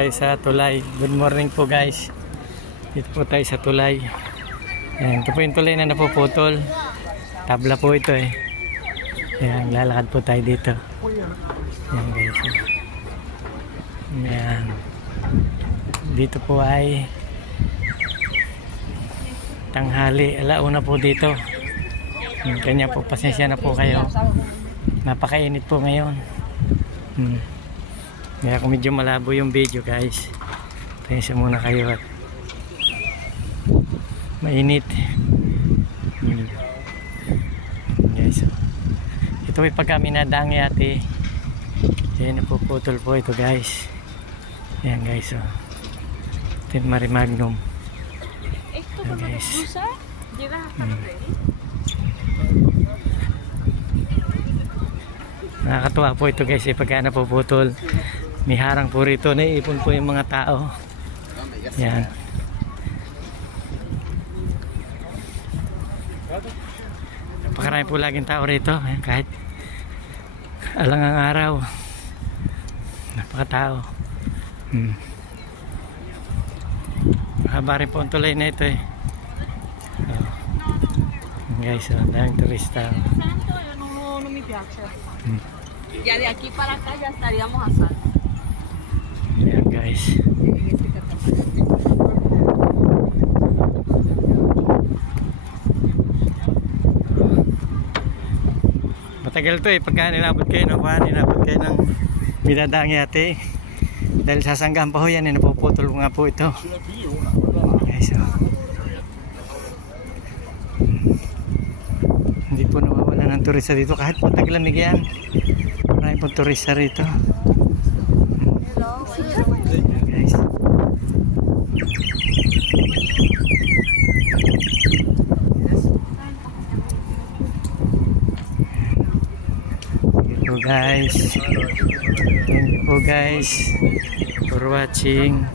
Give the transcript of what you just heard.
Tayo sa tulay. Good morning po guys. Dito po tayo sa tulay. Ayan, ito po yung tulay na napuputol. Tabla po ito eh. Ayan, lalakad po tayo dito. Ayan guys. Ayan. Dito po ay tanghali. Alauna po dito. Kanya po, pasensya na po kayo. Napakainit po ngayon. Kaya kung medyo malabo yung video guys, pasensya muna kayo at mainit. Guys, ito ay pagka minadang yate. Ayan, napuputol po ito guys. Ayan guys, oh. Ito yung Marimagnum. Ayan guys. Nakakatuwa po ito guys, pagka napuputol. May harang po rito, naiipon po yung mga tao. Ayan. Napakarami po laging tao rito. Ayan, kahit alang ang araw. Napakatao. Mahaba rin po ang tulay na ito eh. Guys, daming turista. No me piace. Ya de aquí para acá ya estaríamos a salvo. Ayan guys. Matagal to eh, pagka ninabot kayo ng binadang yate. Dahil sasanggahan pa ho yan, napuputol nga po ito. Guys, oh. Hindi po nawawala ng turista dito kahit po taglamig yan. Marami po turista rito. Guys. Thank you guys for watching.